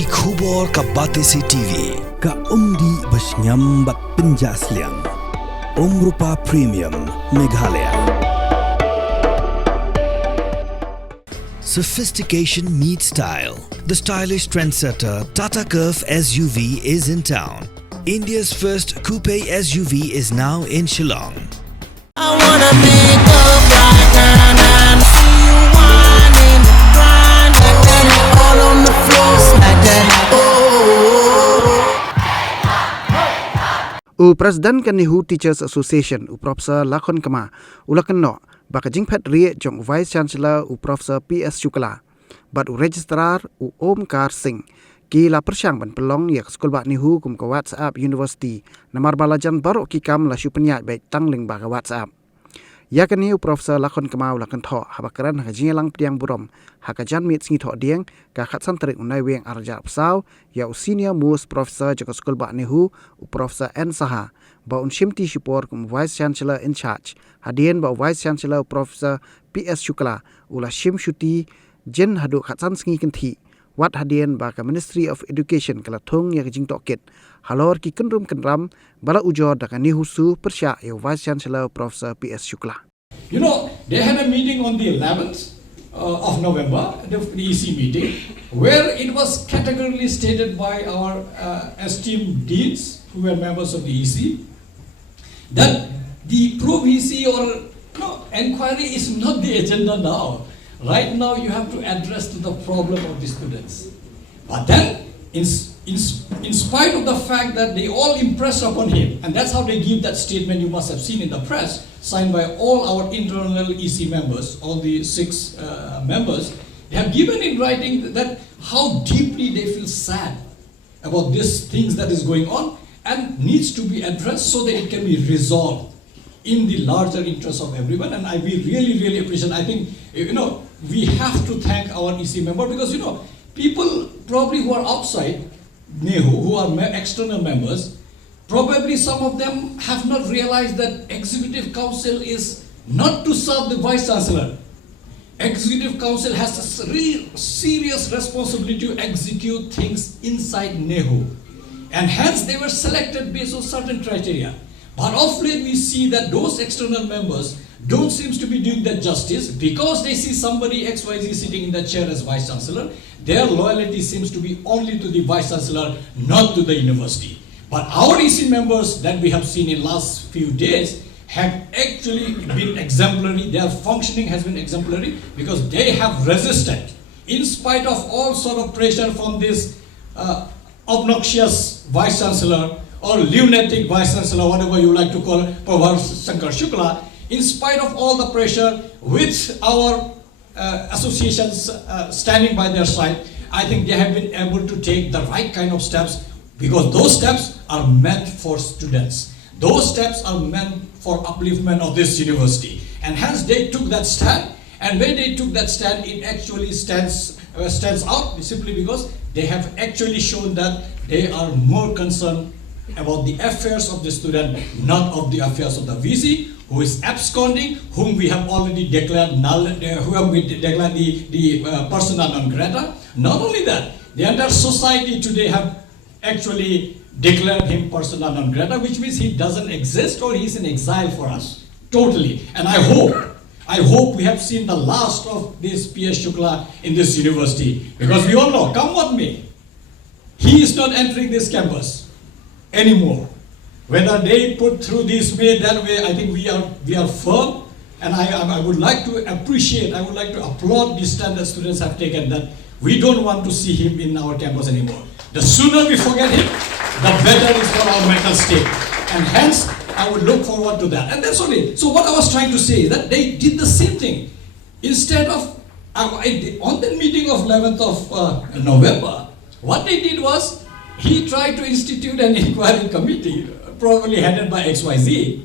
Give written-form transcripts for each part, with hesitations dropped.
Ki khubor ka Batesi TV. Ka umdi basnyam bat penjaslian. Rupa Premium Meghalaya. Sophistication meets style. The stylish trendsetter Tata Curve SUV is in town. India's first coupe SUV is now in Shillong. I wanna make up right now, see you whining, grinding, all on the floor like that. President kan Nehu Teachers Association Prof Lakhon kama ulakan no baka jingpet rie jong Vice Chancellor Prof PS Pynkylla bat Registrar Omkar Singh ki la persyang ban pelong yak skul bak Nehu kum ka WhatsApp University namar balajan baru ki kam la syu penyat baik tangling baka WhatsApp ya kan Nehu Prof Lakhon kama ulakan tho habakaran ha jingelang piang burom hakajan mit singi tho dieng ka khat santrik unai weng arja psau ya senior most professor jaka skul bak Nehu Prof N Saha ba un shimti support kum Vice Chancellor in charge hadien ba Vice Chancellor Prof PS Pynkylla ula shim shuti jen hadu khatsan singi kenti wat hadien ba ka Ministry of Education kala thong ya jing tokit halor ki kenrum kenram bala ujor da ka Nehu su persya ya Vice Chancellor Prof PS Pynkylla. You know, they had a meeting on the 11th of November, the EC meeting, where it was categorically stated by our esteemed deans, who were members of the EC, that the probe EC or inquiry is not the agenda now. Right now, you have to address to the problem of the students. But then, in spite of the fact that they all impressed upon him, and that's how they give that statement you must have seen in the press, signed by all our internal EC members, all the 6 members, they have given in writing that how deeply they feel sad about these things that is going on and needs to be addressed so that it can be resolved in the larger interest of everyone. And we really, really appreciate. I think, we have to thank our EC member because, people probably who are outside Nehu, who are external members, probably some of them have not realized that Executive Council is not to serve the Vice Chancellor. Executive Council has a real serious responsibility to execute things inside Nehu. And hence they were selected based on certain criteria. But of late we see that those external members don't seem to be doing that justice because they see somebody XYZ sitting in the chair as Vice Chancellor. Their loyalty seems to be only to the Vice Chancellor, not to the university. But our EC members that we have seen in last few days have actually been exemplary. Their functioning has been exemplary because they have resisted in spite of all sort of pressure from this obnoxious Vice Chancellor or lunatic Vice Chancellor, whatever you like to call it, Prof. Pynkylla. In spite of all the pressure with our associations standing by their side, I think they have been able to take the right kind of steps because those steps are meant for students. Those steps are meant for upliftment of this university. And hence they took that stand. And when they took that stand, it actually stands out simply because they have actually shown that they are more concerned about the affairs of the student, not of the affairs of the VC, who is absconding, whom we have already declared null, who have we declared the persona non grata. Not only that, the entire society today have actually declared him persona non grata, which means he doesn't exist or he's in exile for us, totally. And I hope we have seen the last of this PS Pynkylla in this university, because we all know, come what may, he is not entering this campus anymore. Whether they put through this way, that way, I think we are firm, and I would like to appreciate, I would like to applaud the stand that students have taken that we don't want to see him in our campus anymore. The sooner we forget him, the better it is for our mental state. And hence, I would look forward to that. And that's only. So what I was trying to say is that they did the same thing. Instead of, on the meeting of 11th of November, what they did was, he tried to institute an inquiry committee, probably headed by XYZ,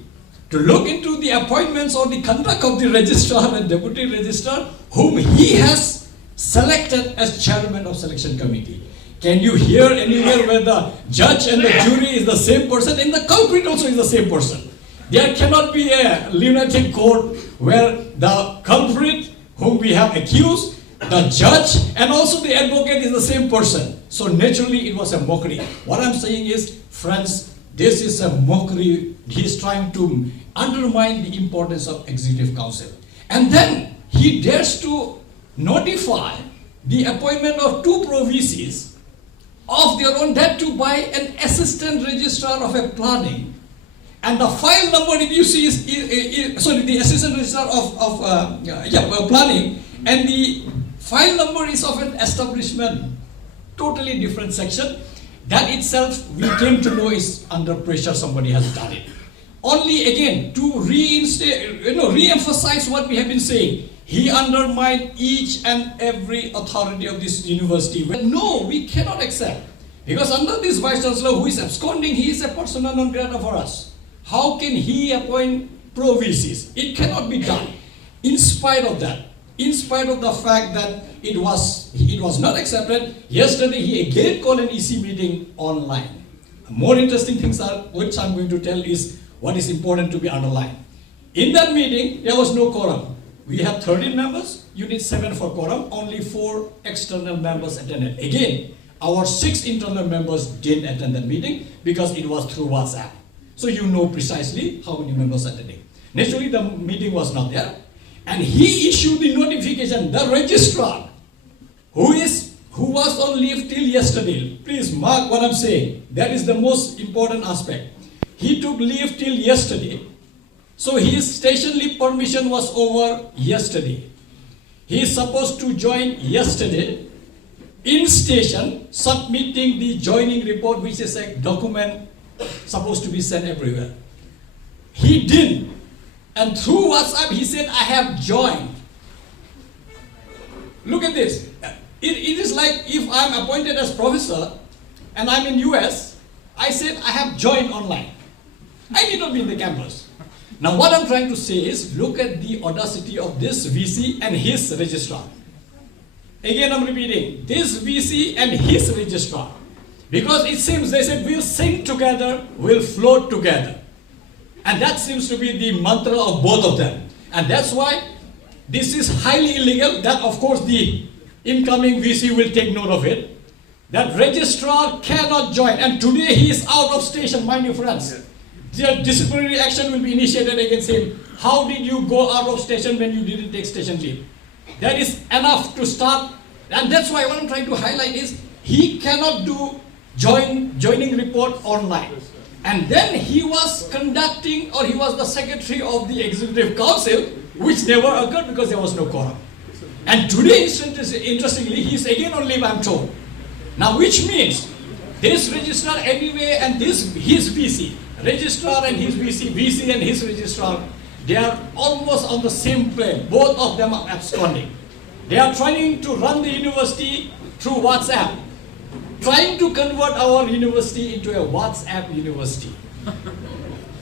to look into the appointments or the conduct of the registrar and deputy registrar, whom he has selected as chairman of selection committee. Can you hear anywhere where the judge and the jury is the same person and the culprit also is the same person? There cannot be a lunatic court where the culprit whom we have accused, the judge and also the advocate is the same person. So naturally it was a mockery. What I'm saying is, friends, this is a mockery. He's trying to undermine the importance of Executive Council. And then he dares to notify the appointment of 2 Pro-VCs of their own, that to buy an assistant registrar of a planning. And the file number, if you see, is sorry, the assistant registrar of planning, and the file number is of an establishment, totally different section. That itself, we came to know, is under pressure, somebody has done it. Only again, to re-emphasize what we have been saying, he undermined each and every authority of this university. But no, we cannot accept. Because under this Vice Chancellor who is absconding, he is a persona non grata for us. How can he appoint Pro-VCs? It cannot be done. In spite of that, in spite of the fact that it was not accepted, yesterday he again called an EC meeting online. More interesting things are, which I'm going to tell, is what is important to be underlined. In that meeting, there was no quorum. We have 13 members, you need 7 for quorum, only 4 external members attended. Again, our 6 internal members didn't attend that meeting because it was through WhatsApp. So you know precisely how many members attending. Naturally, the meeting was not there. And he issued the notification, the registrar, who was on leave till yesterday. Please mark what I'm saying. That is the most important aspect. He took leave till yesterday. So his station leave permission was over yesterday. He is supposed to join yesterday in station, submitting the joining report, which is a document supposed to be sent everywhere. He didn't. And through WhatsApp, he said, I have joined. Look at this. It is like if I'm appointed as professor and I'm in US, I said, I have joined online. I need not be in the campus. Now what I'm trying to say is, look at the audacity of this VC and his registrar. Again, I'm repeating, this VC and his registrar. Because it seems they said, we'll sing together, we'll float together. And that seems to be the mantra of both of them. And that's why this is highly illegal. That, of course, the incoming VC will take note of it. That registrar cannot join. And today he is out of station, mind you, friends. The disciplinary action will be initiated against him. How did you go out of station when you didn't take station leave? That is enough to start. And that's why what I'm trying to highlight is, he cannot do joining report online. And then he was conducting, or he was the secretary of the Executive Council, which never occurred because there was no quorum. And today, interestingly, he's again on leave, I'm told. Now, which means this registrar anyway and his VC, registrar and his VC and his registrar, they are almost on the same plane. Both of them are absconding. They are trying to run the university through WhatsApp, trying to convert our university into a WhatsApp university.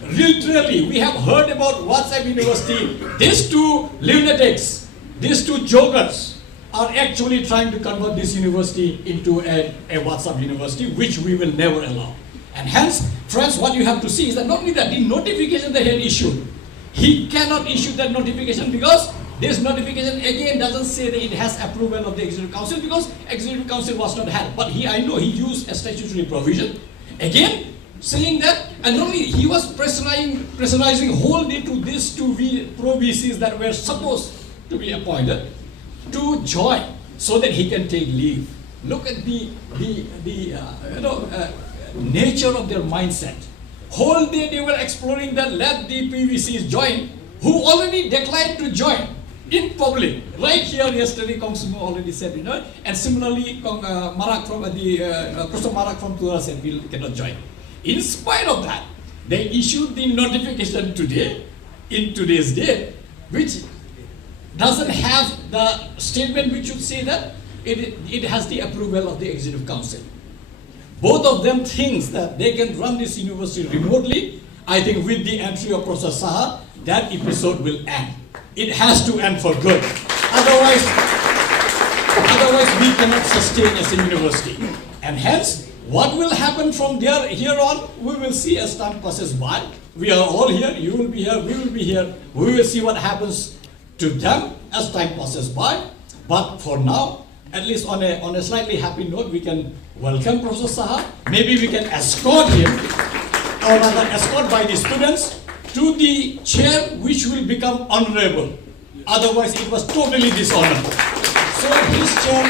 Literally, we have heard about WhatsApp university. These 2 lunatics, these 2 jokers are actually trying to convert this university into a WhatsApp university, which we will never allow. And hence, friends, what you have to see is that not only that, the notification they had issued, he cannot issue that notification because this notification again doesn't say that it has approval of the Executive Council, because Executive Council was not held. But I know he used a statutory provision, again saying that, and not only he was pressurizing whole day to these 2 Pro-VCs that were supposed to be appointed to join so that he can take leave. Look at the nature of their mindset. Whole day they were exploring that, let the PVCs join, who already declined to join in public. Right here yesterday, Kong Sumo already said, and similarly, Marak from Professor Marak from Tura said, we cannot join. In spite of that, they issued the notification today, in today's date, which doesn't have the statement which should say that it has the approval of the Executive Council. Both of them thinks that they can run this university remotely. I think with the entry of Professor Saha, that episode will end. It has to end for good. Otherwise we cannot sustain as a university. And hence, what will happen from here on, we will see as time passes by. We are all here, you will be here, we will be here. We will see what happens to them as time passes by. But for now, at least on a slightly happy note, we can welcome Professor Saha. Maybe we can escort him, or rather escort by the students, to the chair which will become honorable. Otherwise, it was totally dishonorable. So his chair,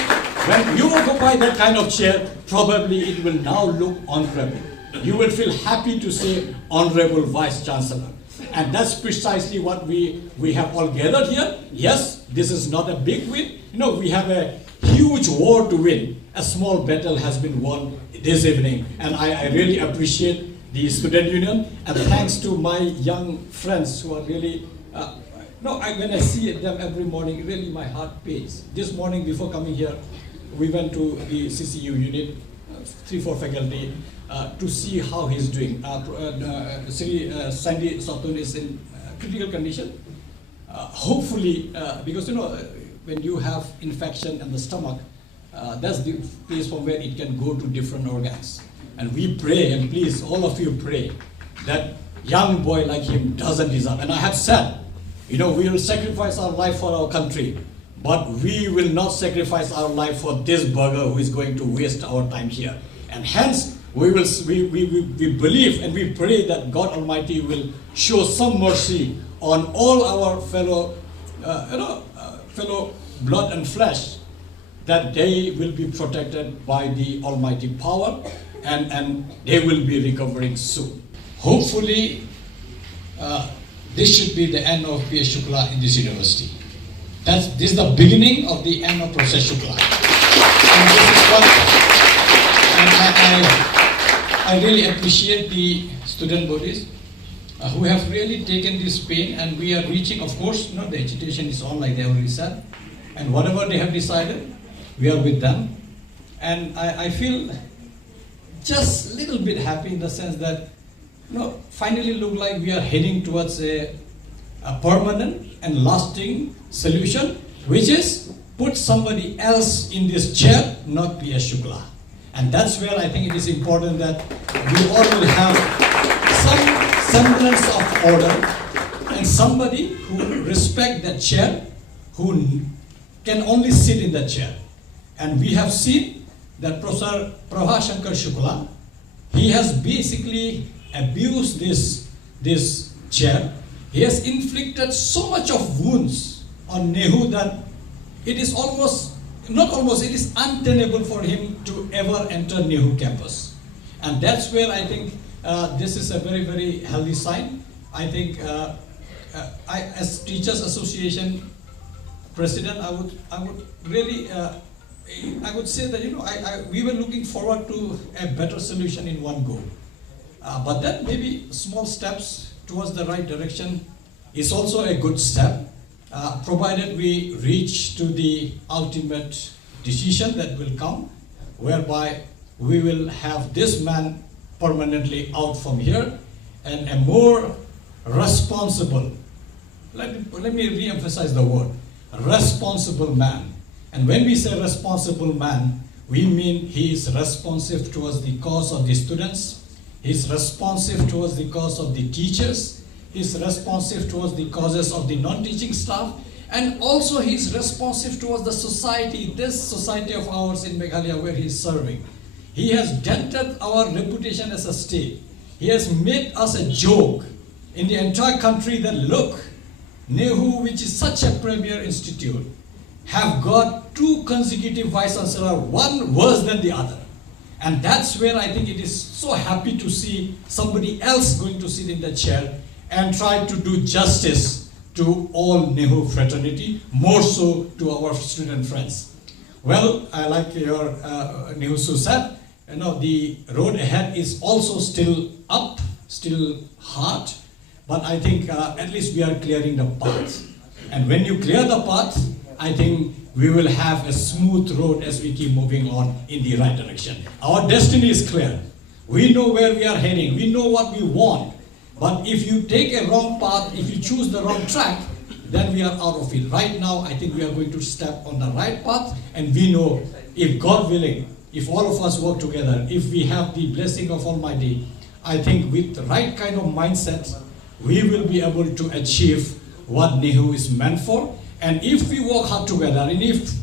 when you occupy that kind of chair, probably it will now look honorable. You will feel happy to say Honorable Vice Chancellor. And that's precisely what we have all gathered here. Yes, this is not a big win. We have a huge war to win. A small battle has been won this evening. And I really appreciate the student union. And thanks to my young friends who are really, when I see them every morning, really my heart pains. This morning before coming here, we went to the CCU unit, 3-4 faculty, to see how he's doing. Sandy Satun is in critical condition. Hopefully, because when you have infection in the stomach, that's the place from where it can go to different organs. And we pray, and please, all of you pray, that young boy like him doesn't deserve. And I have said, we will sacrifice our life for our country, but we will not sacrifice our life for this burger who is going to waste our time here. And hence, we believe and we pray that God Almighty will show some mercy on all our fellow blood and flesh, that they will be protected by the Almighty power, and they will be recovering soon. Hopefully, this should be the end of P.S. Shukla in this university. This is the beginning of the end of Professor Shukla. And this is what I really appreciate the student bodies who have really taken this pain, and we are reaching, of course, the agitation is on, like they already said, and whatever they have decided, we are with them. And I feel just a little bit happy in the sense that, finally look like we are heading towards a permanent and lasting solution, which is put somebody else in this chair, not P.S. Shukla. And that's where I think it is important that we all will have some semblance of order, and somebody who respect that chair, who can only sit in that chair. And we have seen that Professor Prabhashankar Shukla, he has basically abused this chair. He has inflicted so much of wounds on Nehu that it is it is untenable for him to ever enter Nehu campus. And that's where I think this is a very, very healthy sign. I think as Teachers Association President, I would really, I would say that, we were looking forward to a better solution in one go. But then maybe small steps towards the right direction is also a good step, provided we reach to the ultimate decision that will come, whereby we will have this man permanently out from here, and a more responsible, let me re-emphasize the word, responsible man. And when we say responsible man, we mean he is responsive towards the cause of the students, he is responsive towards the cause of the teachers, he is responsive towards the causes of the non-teaching staff, and also he is responsive towards the society, this society of ours in Meghalaya where he is serving. He has dented our reputation as a state. He has made us a joke in the entire country that, look, Nehu, which is such a premier institute, have got 2 consecutive vice chancellors, one worse than the other. And that's where I think it is so happy to see somebody else going to sit in the chair and try to do justice to all Nehu fraternity, more so to our student friends. Well, I like your Nehu said, the road ahead is also still up, still hard, but I think at least we are clearing the path. And when you clear the path, I think we will have a smooth road as we keep moving on in the right direction. Our destiny is clear. We know where we are heading. We know what we want. But if you take a wrong path, if you choose the wrong track, then we are out of it. Right now, I think we are going to step on the right path, and we know, if God willing, if all of us work together, if we have the blessing of Almighty, I think with the right kind of mindset, we will be able to achieve what Nehu is meant for. And if we work hard together, and if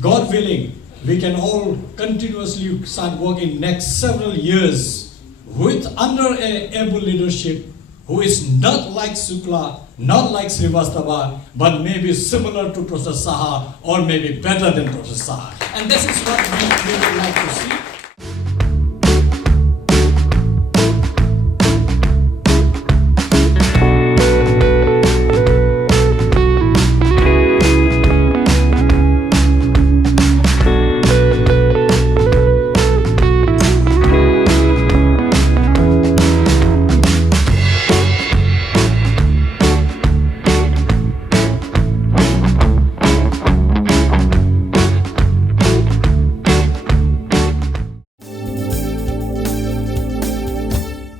God willing, we can all continuously start working next several years with under a able leadership who is not like Shukla, not like Srivastava, but maybe similar to Professor Saha or maybe better than Professor Saha. And this is what we would like to see.